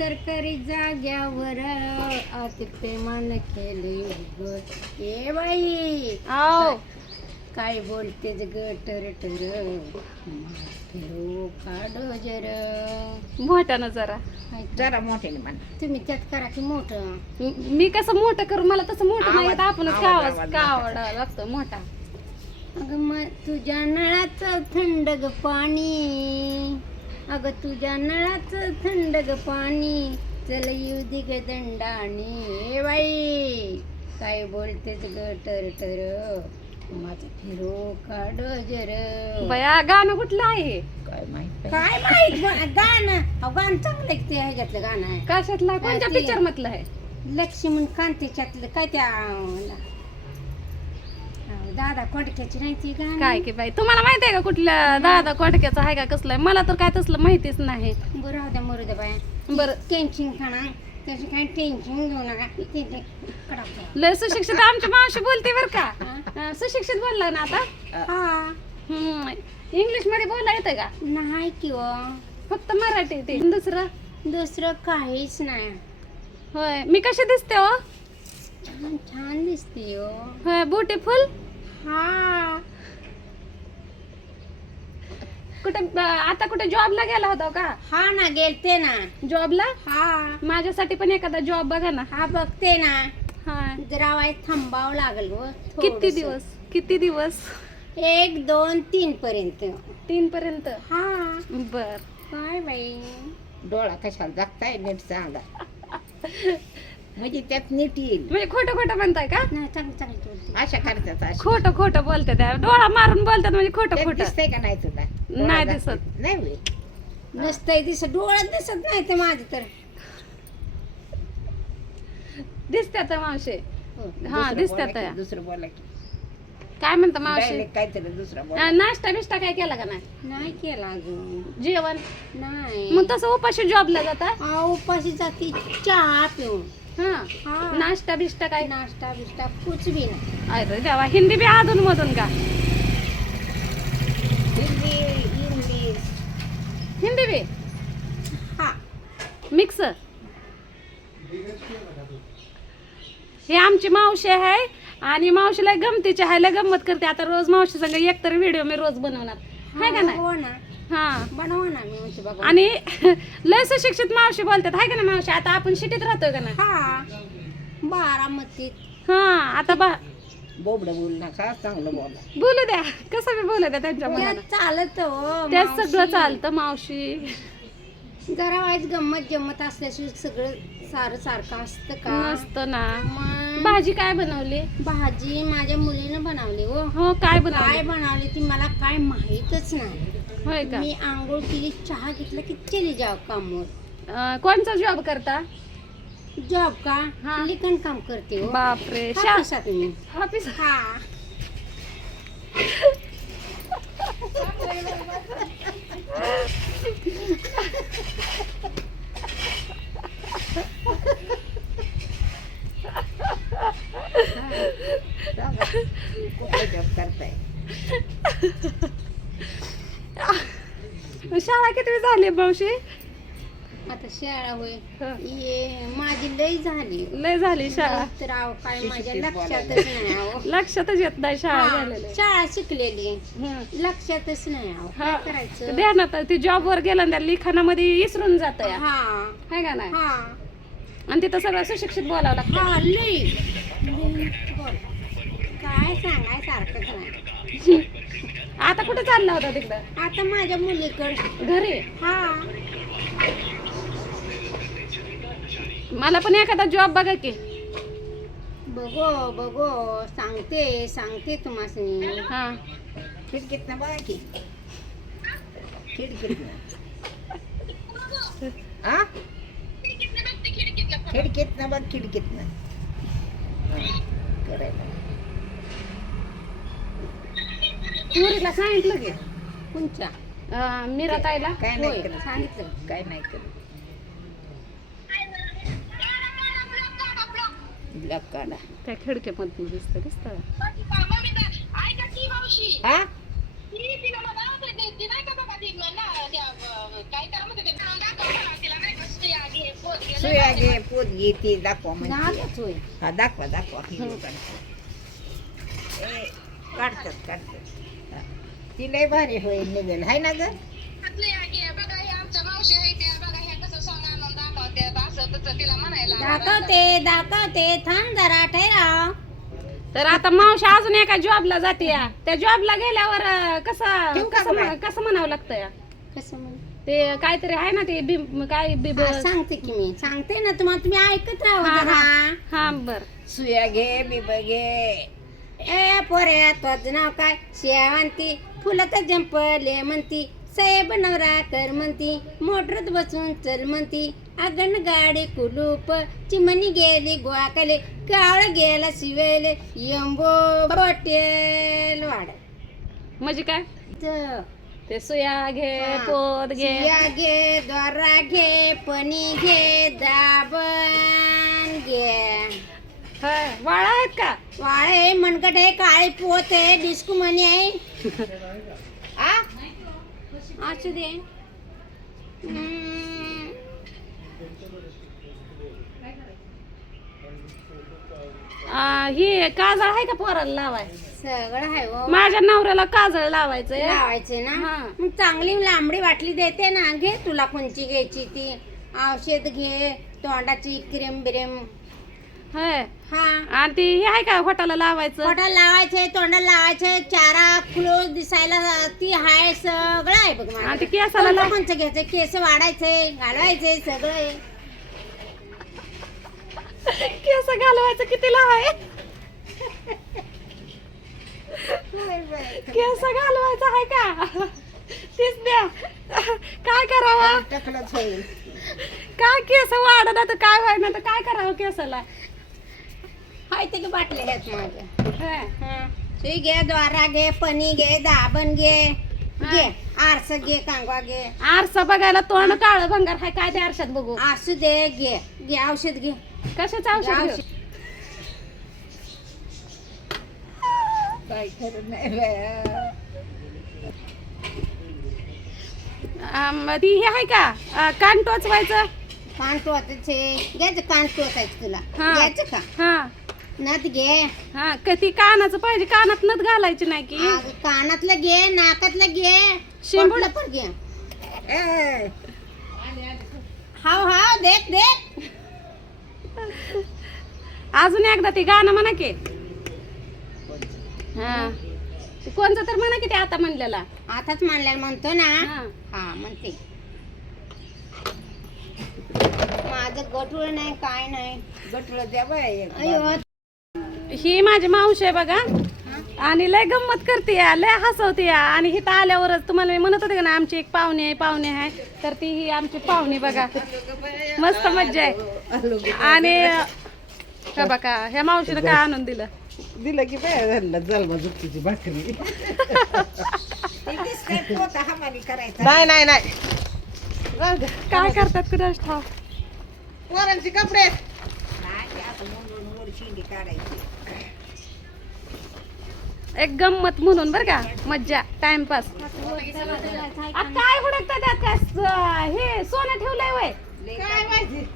सरकारी जाग्यावर अति प्रेमान केले ग. ए बाई आओ काय बोलतेच ग टर फिरो काढो जर. मोठ्यानं जरा जरा मोठ्याने म्हण. तुम्ही त्यात करा की मोठं. मी कसं मोठं करू, मला तसं मोठं नाही येत. आपणच आवाज कावडा लागतो मोठा. अगं मग तुझ्या नळाचं थंड ग पाणी, अगं तुझ्या नळाचं थंड ग पाणी, चल येऊ दे ग दंडाणी. ए बाई काय बोलतेच ग टर माझं फिरो काढ जर. बया गाणं कुठलं आहे? काय माहित काय माहित गाणं. अहो गाणं चांगलं आहे ते ह्याच्यातलं गाणं आहे. कशातलं, कोणत्या ते- पिक्चर मधलं आहे? लक्ष्मण कांतीच्यातलं काय त्या दादा कोडक्याची नाही ती गाणं. काय की बाई, तुम्हाला माहिती आहे का कुठल्या दादा कोटक्याचं आहे का कसलं आहे? मला तर काय तसलं माहितीच नाही. बरं राहू द्या मरू द्या बाय. बरं टेन्शन खाणा त्याची काही टेन्शन घेऊ नका. ते कडक लय सुशिक्षित आमची मावशी बोलते बर का. सुशिक्षित बोलला ना आता. हा इंग्लिश मध्ये बोलला येतं का? नाही किंवा फक्त मराठी ते दुसरं? दुसरं काहीच नाही. होय, मी कशी दिसते हो? छान छान दिसते हो. होय, ब्युटिफुल. हा कुठे आता कुठे जॉबला गेला होता का? हा ना गेलते ना. जॉबला? हा माझ्यासाठी पण एखादा जॉब बघा ना. हा बघते ना. हा जरा वाय थांबावं लागल व किती दिवस? किती दिवस? 1 2 3 पर्यंत. 3 पर्यंत? हा बर. काय बाई डोळा कशाला जागताय नीट सांगा. म्हणजे त्यात नीट येईल. म्हणजे खोटं खोटं म्हणताय का? नाही चांगली चांगली बोलते. अशा करतात अशा. खोटं खोटं बोलते त्या, डोळा मारून बोलतात म्हणजे खोटं त्यात खोटं. दिसतंय का नाही तुला? नाही डोळा दिसत. जागतोय. नाही होय. नसतंय दिसत, डोळ्यात दिसत नाही ते माझं तर. दिसत्यात मावशी. हो. हा दुसरं दिसत्यात बोला या. की, दुसरं बोला की. काय म्हणता मावशी? Direct काहीतरी दुसरं बोला. नाश्ता बिष्टा काय केला का नाही? नाही केला अजून. जेवण? नाही मग तसं उपाशी जॉबला जाता? उपाशी जाती चहा पिऊन. हा. हा. नाश्ता बिष्टा काय? नाश्ता बिष्टा कुछ भी नाही. अरे देवा, हिंदी बी अधून मधून का? हिंदी इंग्लिश हिंदी बी हा मिक्स. हे आमची मावशी आहे आणि मावशीला गमतीची आहे, लय गंमत करते. आता रोज मावशी संग एक तर व्हिडिओ मी रोज बनवणार आहे का नाही? हो ना हा. बनवा ना मी म्हणते बघा. आणि लय सुशिक्षित मावशी बोलतात आहे का ना मावशी? आता आपण सिटीत राहतोय का नाही? हा बारामतीत. हा आता बोबडं बोलू नका, चांगलं बोला. बोलू द्या, कसं बी बोलू द्या त्यांच्या त्यात मनानं. चालत हो त्यात मावशी. सगळं चालतं मावशी. जरा वाईट गंमत जम्मत असल्याशिवाय सगळं सारखं असतं का? नसतं ना. मग भाजी काय बनवली? भाजी माझ्या मुलीनं बनवली हो. हो, काय काय बनवली? बनवली ती मला काय माहीतच नाही. होय का? मी आंघोळ केली, चहा घेतला की चली जाव कामवर. कोणचा जॉब करता? जॉब का? हा. लिखण काम करते हो. बापरे. ऑफिसात मी. ऑफिस. हा सांगा. कुठलं job करताय? शाळा किती झाली मावशी? आता शाळा होय. हं. ये माझी लई झाली. लय झाली शाळा. तर आव काय माझ्या शिक्षित लक्षातच नाही आहो. लक्षातच येत नाही शाळा हा, झालेली. शाळा शिकलेली हं. लक्षातच नाही आहो. काय हा. करायचं? ध्यानात ती जॉब वर गेलं ना, त्या लिखाणामध्ये विसरून जात या हा है का नाही? हा आणि तिथं सगळं सुशिक्षित बोलावं लागतं. हा लई बोल. काय सांगाय सारखंच नाही. आता कुठे चालला होता तिकडं? आता माझ्या मुलीकडे. घरी. हा मला पण एखादा जॉब बघा की. बघो सांगते तुम्हाला. हा. खिडकीतनं बघा की. खिडकीतनं. हा? खिडकीतनं बघ, खिडकीतनं. हा, करायला. पुरीला सांगितलं की कोणच्या? मीरा ताईला. काय नाही होय, करत. सांगितलं. काय नाही करत. ब्लॉक काढा. त्या खिडकीमधून दिसतं हा? सुया घे पोत घे ती दाखवा म्हणजे नागच होय. हा दाखवा दाखवा ही लोकांना. काढतात हा. ती लय भारी होईल निघेल हाय ना ग दाखवते थांब जरा ठेराव. तर आता मावशी अजून एका जॉबला जाते त्या जॉबला गेल्यावर कसं ठेवू का कसं बाई? कसं म्हणावं लागतं या कसं म्हण ते काहीतरी आहे ना ते काय सांगते की मी सांगते ना तुम्हाला, तुम्ही ऐकत राहा हा, जरा. हा बर सुया घे बिब घे ए पोऱ्या तुझं नाव काय शेवंती, फुलाचा जंपले म्हणती, साहेब नवरा कर म्हणती, मोटरत बसून चल म्हणती, आगन गाडी कुलूप, चिमणी गेली गोवाकले, कावळ गेला शिवेले, यंबो बटेल वाड. म्हणजे काय त- ते सुया घे हा. पोत घे शिया घे द्वारा घे पणी घे दाबण घे. होय, वाळा आहेत का वाळे मनगट आहे, काळी पोत आहे, डिस्को मनी आहे. आ? असू दे. ही काजळ आहे का पोराला लावाय सगळं आहे हो. माझ्या नवऱ्याला काजळ लावायचंय लावायचे ना हा. मग चांगली लांबडी वाटली देते ना, घे तुला कोणची घ्यायची ती. औषध घे, तोंडाची क्रीम बिरीम. होय हा आणि ती हे आहे का होटाला लावायचं पोटाला लावायचे, तोंडाला लावायचे, चारा क्लोज दिसायला ती हाय, सगळं आहे बघ माझ्याकडे. आणि ते केसाला लाव- कोणतं घ्यायचं, केस वाढायचे घालवायचे सगळं आहे. केस घालवायचं कितीला आहे केस घालवायचं आहे का तीच द्या काय करावं टकलच होईल काय केस वाढत तर काय व्हाय ना तर काय करावं केसाला हाय ते की बाटले आहेत माझ्या. होय. सुई घे, द्वारा घे, पणी घे, दाबण घे, घे आरसा घे, कांगवा घे. आरसा बघायला तोंड काळं भंगार हाय काय ते आरशात बघू असू दे, घे घे औषध घे. कशाचं औषध घेऊ? काय खरं नाही बाया. ती हे आहे का कान टोचवायचं कान टोचायचे, घ्यायचं कान टोचायचं तुला. हा. घ्यायचं का हा नथ घे. हा कधी कानाचं पाहिजे कानात नथ घालायची नाही की कानातलं घे, नाकातलं घे, शिंबूड. पोटलं पण घे. ए, हाव हाव देख देख. अजून एकदा ते गाणं म्हणा की हा ते कोणचं तर म्हणा की ते आता म्हणलेला आताच मानल्याला म्हणतो ना. हा. हा म्हणते. माझं गटूळ नाही काय नाही. गटलं द्या बाया एक. अयो ही माझी मावशी आहे बघा आणि लय गंमत करते या लय हसवते या आणि इथं आल्यावरच तुम्हाला मी म्हणत होते का ना आमची एक पाहुणे आहे तर ती ही आमची पाहुणी बघा मस्त मज्जा आहे आणि का बघा ह्या मावशीनं काय आणून दिलं दिलं की बाया झालं जन्म जुक्तीची भाकरी नाही नाही नाही काय करतात कुणास ठाव पोरांचे कपडे काढायची एक गंमत म्हणून बरं का मज्जा टाइमपास काय हुडकता त्यात काय हे सोनं ठेवलंय वय काय माहिती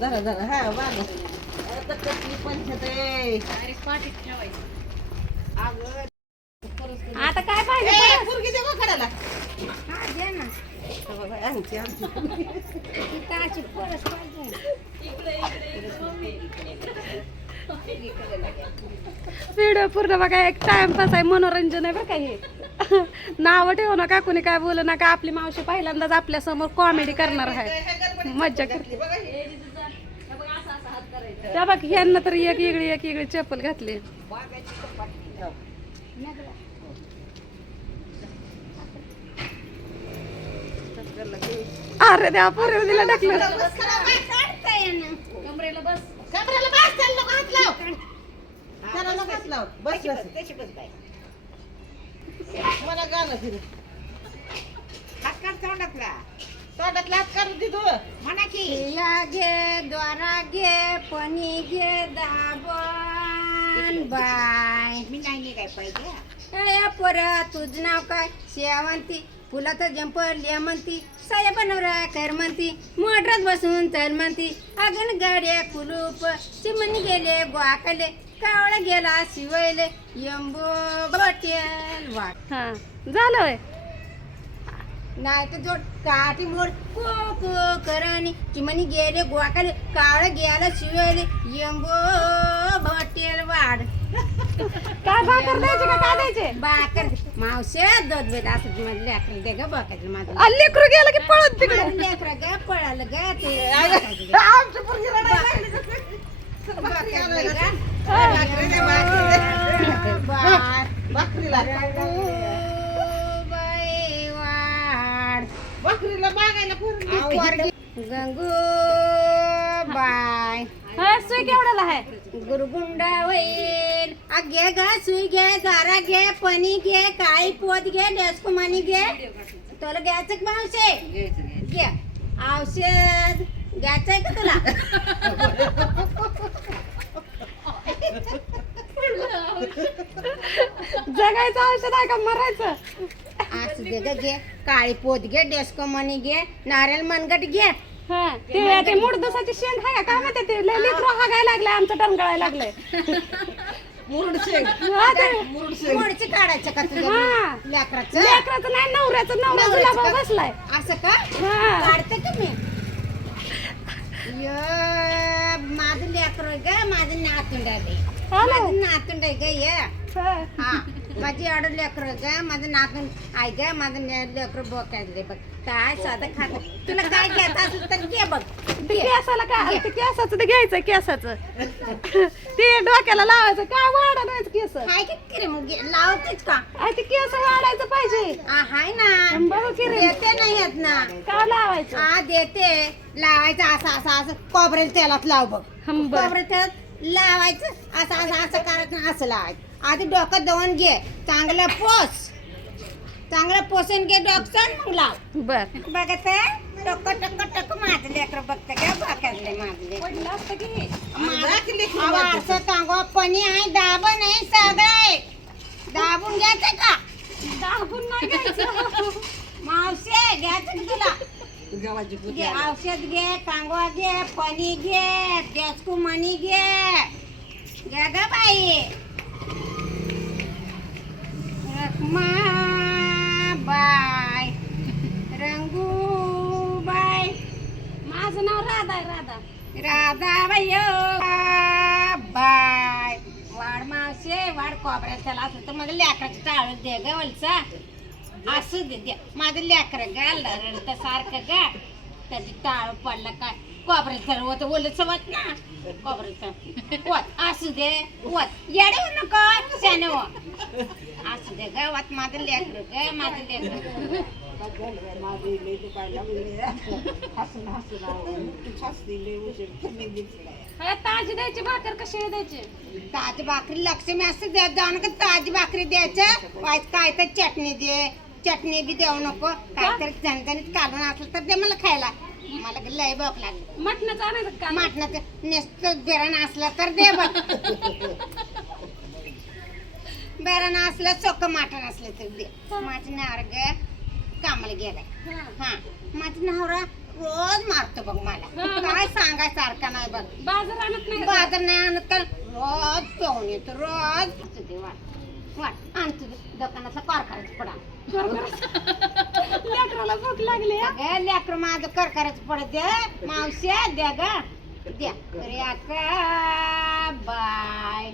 जरा जरा हा बांध आता कसली पंचायत आहे अगं आता काय पाहिजे परत? पोरगी देऊ का करायला हा दे ना. आमची आमची ती काची परस पाहिजे. व्हिडिओ पूर्ण बघा एक टाइमपास आहे मनोरंजन आहे बरं का हे नाव ठेवू नका कोणी काय बोलू नका आपली मावशी पहिल्यांदाच आपल्या समोर कॉमेडी करणार आहे मज्जा करते त्या बघ ह्यांना तर एक वेगळी चप्पल घातली अरे द्या पोरे दिला टाकलं कमरेला बस त्याला नको हात लाव त्याला नको हात लाव बस बस मला गाणं फिर हात काढ तोंडातला हात काढून दे तू म्हणा की या घे, द्वारा घे, पणी घे, दाबण बाय. मी नाही काय पाहिजे ए पोरं तुझं नाव काय शेवंती, फुलाचा जंपर लिया म्हणती, साया बनवरा कर म्हणती, मोटरात बसून चल म्हणती, अगन गाड्या कुलूप, चिमणी गेले ग्वाकले, कावळा गेला शिवयले, यंबो बटेल वाट. हा झालं होय. नाही तर जोड काठी मोड को को करानी, चिमणी गेले ग्वाकले, कावळा गेला शिवयले, यंबो बटेल वाड. काय भाकर द्यायचे का काय द्यायचे? बाकर मावशे दूध बेद असं म्हणजे लेकरं दे ग बघायचं माझं आ, लेकरू गेलं की पळत तिकडे. लेकरं ग पळालं ग ते आमच्या पोरगीला नाही लागली तसं. गंगू बाय हा, सुई केवढ्याला आहे? गुरगुंडा होईल. घे ग सुई घे, गारा घे, पणी घे, काळी पोत घे, डेस्कुमानी घे. तुला घ्यायचं का मावशे? घे औषध घ्यायचंय का तुला? जगायचं औषध आहे का मरायचं? असं दे ग, घे काळी पोत घे, डेस्कुमानी घे, नारळ मनगट घे. हा, ते मुडदसाची शेंग आहे का काय माहिती? ते लय लेकरं हागायला लागले, आमचं टंगळायला लागलंय. हा, ते मोडचे काढायचं का तुझ्या हा. लेकराचं? लेकराचं नाही, नवऱ्याचं. नवरा जुलाबा बसलाय. असं का हा. काढते का मी? माझं लेकर ग, माझं नातुंड आहे. हा ना. माझं नातुंड आहे ग ये. हा. हा माझी आड लेकर ग, माझं नातून आहे ग, माझं लेकर बघायचं बघ. काय साधं खात तुला काय घ्यायचं असेल तर घे बघ. ते केसाला काय? ते केसाचं ते घ्यायचं, केसाचं ते डोक्याला लावायचं. काय वाढायचं केस? हाय की क्रीम लावतेच का? ते केस वाढायचं पाहिजे. हाय ना, बघ की रे. देते नाही येत ना. काय लावायचं? हा देते, लावायचं असं असं असं खोबरेल तेलात लाव बघ. बरं. खोबरेल तेलात लावायचं, असं असं असं करायचं, असं लावायचं. आधी डोकं दवून घे, चांगलं पोस, चांगलं पोसून घे डोकं, मग लाव. बर. बघत टक टक टक माझं लेकर बघतं का बघायले माझं सांगो पणी आहे, दाबण आहे, सगळं आहे. दाबून घ्यायचं का? दाबून नाही घ्यायचं. मावशे घ्यायचं का तुला? घे औषध घे, कांगवा घे, पणी घे, डेस्कू मणी घे. घ्या ग बाई. Rakhma bye, रंगू bye. माझं नाव राधा आहे, राधा. Radha bye bye. वाढ मावशे वाढ खोबऱ्यात त्याला असं तर माझं लेकराचं टाळू दे ग वलसा. असू दे द्या माझं लेकर ग, रडतं सारखं ग. त्याची टाळ पडलं काय खोबऱ्यात त्याला होतं ओलच वाट ना. खोबऱ्यात वत असू दे, वत येडे होऊ नको शाने हो. असू दे ग वत माझं लेकर ग, माझं लेकर. ताजी द्यायची भाकर कशी द्यायची? ताजी भाकरी लक्ष्मी असं द्या जाऊ नका. ताजी भाकरी द्यायचं, काय तर चटणी दे. चटणी बी देऊ नको. काहीतरी झणझणीत काढून असलं तर दे मला खायला. मला लय भूक लागली. मटणाचं आणायचं का? मटणाचं नुसतं बेरण असलं तर दे बघ. बेरण असलं चोख मटण असलं तर दे. माझं नवरा ग कामाला गेलाय. हा माझं नवरा रोज मारतो बघ मला. काय सांगायसारखं नाही बघ. बाजार आणत नाही का? बाजार नाही आणत का? रोज पिऊन येतो रोज. दे वाट आणतो दुकानाचा कारखानाच पडा. लेकराला भूक लागली. अगं लेकर माझं करकारच पडत दे मावश्या द्या ग द्या. रे का बाय.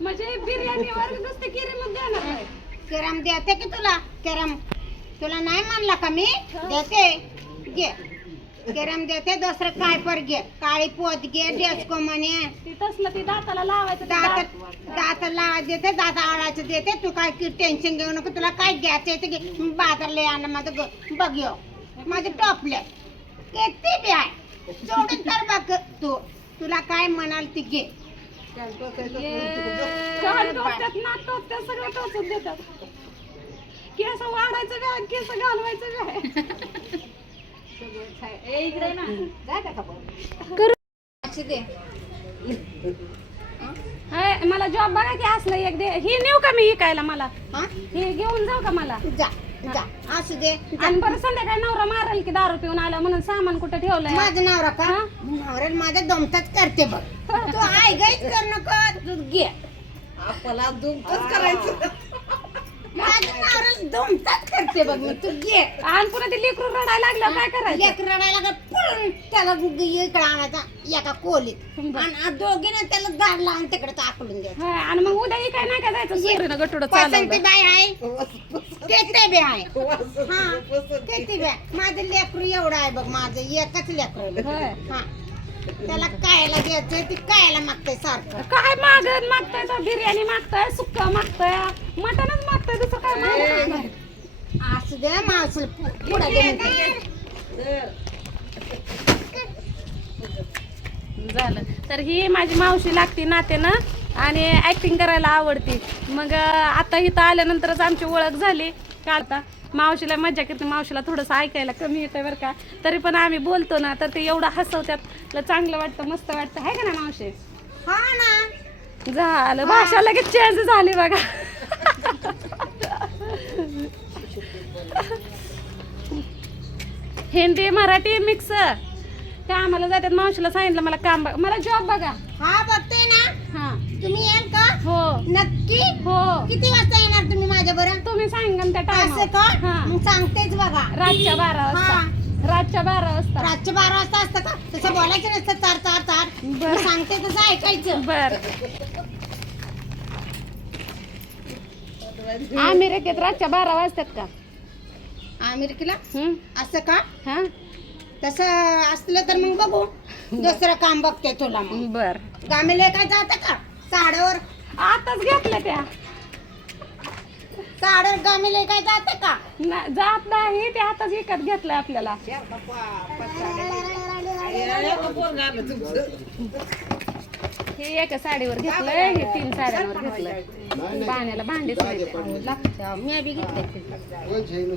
म्हणजे बिर्याणीवर नुसते किरीम देणार आहे. केरम देते की तुला? केरम तुला नाही म्हणला का मी? देते घे. केरम देते. दुसरं काय पर घे. काळी पोत घे, डेस्को म्हणे. ती तसलं ती दाताला लावायचं. दात लावा देते, दात आळायचं देते. तू काय टेन्शन घेऊ नको. तुला काय घ्यायचं ते घे. बाजारला आणलं माझं बघ यो माझं टॉपले किती बी आहे. सोडून तर बघ तू. तुला काय म्हणाल ती घे. कान टोचतात, नाक टोचतात, सगळं टोचून देतात. केस वाढायचं काय, केस घालवायचं काय. दे मला जॉब जॉब बघा की असलं एक दे ही नेऊ का मी इकायला मला हा हे घेऊन जाऊ का मला जा जा असू दे जा. आणि बरं संध्याकाळी नवरा मारल की दारू पिऊन आला म्हणून सामान कुठं ठेवलंय माझं नवरा का नवऱ्याला माझ्या दमताच करते बघ तू आय गाईच कर नको तू घे आपल्याला दुमतच करायचं. माझ्या नवऱ्याला दमताच करते बघ मी तू घे आणि पुन्हा ते लेकरू रडायला लागलं काय करायचं लेक रडायला का पळून त्याला इकडे आणायचा एका कोलीत आणि दोघीने त्याला दार लावून तिकडे टाकलून द्यायचं होय, आणि मग उद्या काय नाही का जायचं सोयरीनं गटुडं पसंती चालवलं बाय आहे केते बी आहे हा केते बी आहे माझं लेकरू एवढं आहे बघ माझं एकच लेकरू होय. हा त्याला कायला द्यायचंय ती कायला मागतंय सारखं काय मागताय तर बिर्याणी मागताय सुक्क मागताय मटनच मागताय दुसरं काय मागत नाही. असू दे मावशीला पुढे दे म्हणते. झालं तर ही माझी मावशी लागते नात्यानं आणि ऍक्टिंग करायला आवडते मग आता इथं आल्यानंतरच आमची ओळख झाली का आता मावशीला मजा करते मावशीला थोडंसं ऐकायला कमी येतं बरं का तरी पण आम्ही बोलतो ना तर ते एवढं हसवत्यात चांगलं वाटतं मस्त वाटतं आहे का ना मावशी हा ना झालं भाषा लगेच चेंज झाली बघा हिंदी मराठी मिक्स कामाला जातात मावशीला सांगितलं मला काम मला जॉब बघा हा बघतोय ना हा तुम्ही येईल का हो नक्की हो किती वाजता येणार तुम्ही माझ्या बरं तुम्ही सांगा त्या असं टाइम का हा. मग सांगतेच बघा रातच्या 12 वाजता हा. रातच्या 12 वाजता रातचे 12 वाजता असतं का तसं बोलायचं नसतं चार चार चार बरं. मी सांगते तसं ऐकायचं बर अमेरिकेत रातच्या 12 वाजतात का अमेरिकेला हम्म असं का हा तसं असलं तर मग बघू दुसरं काम बघते तुला मग बर गामेला काय जात का साड्यावर आताच घेतल्या त्या साड्यावर गामेला काय जात का जात नाही ते आताच विकत घेतलंय आपल्याला पोरगं आलं तुमचं. हे एका साडीवर घेतलंय हे 3 साड्यांवर घेतलंय पाण्याला भांडी लागतं मी बी घेतले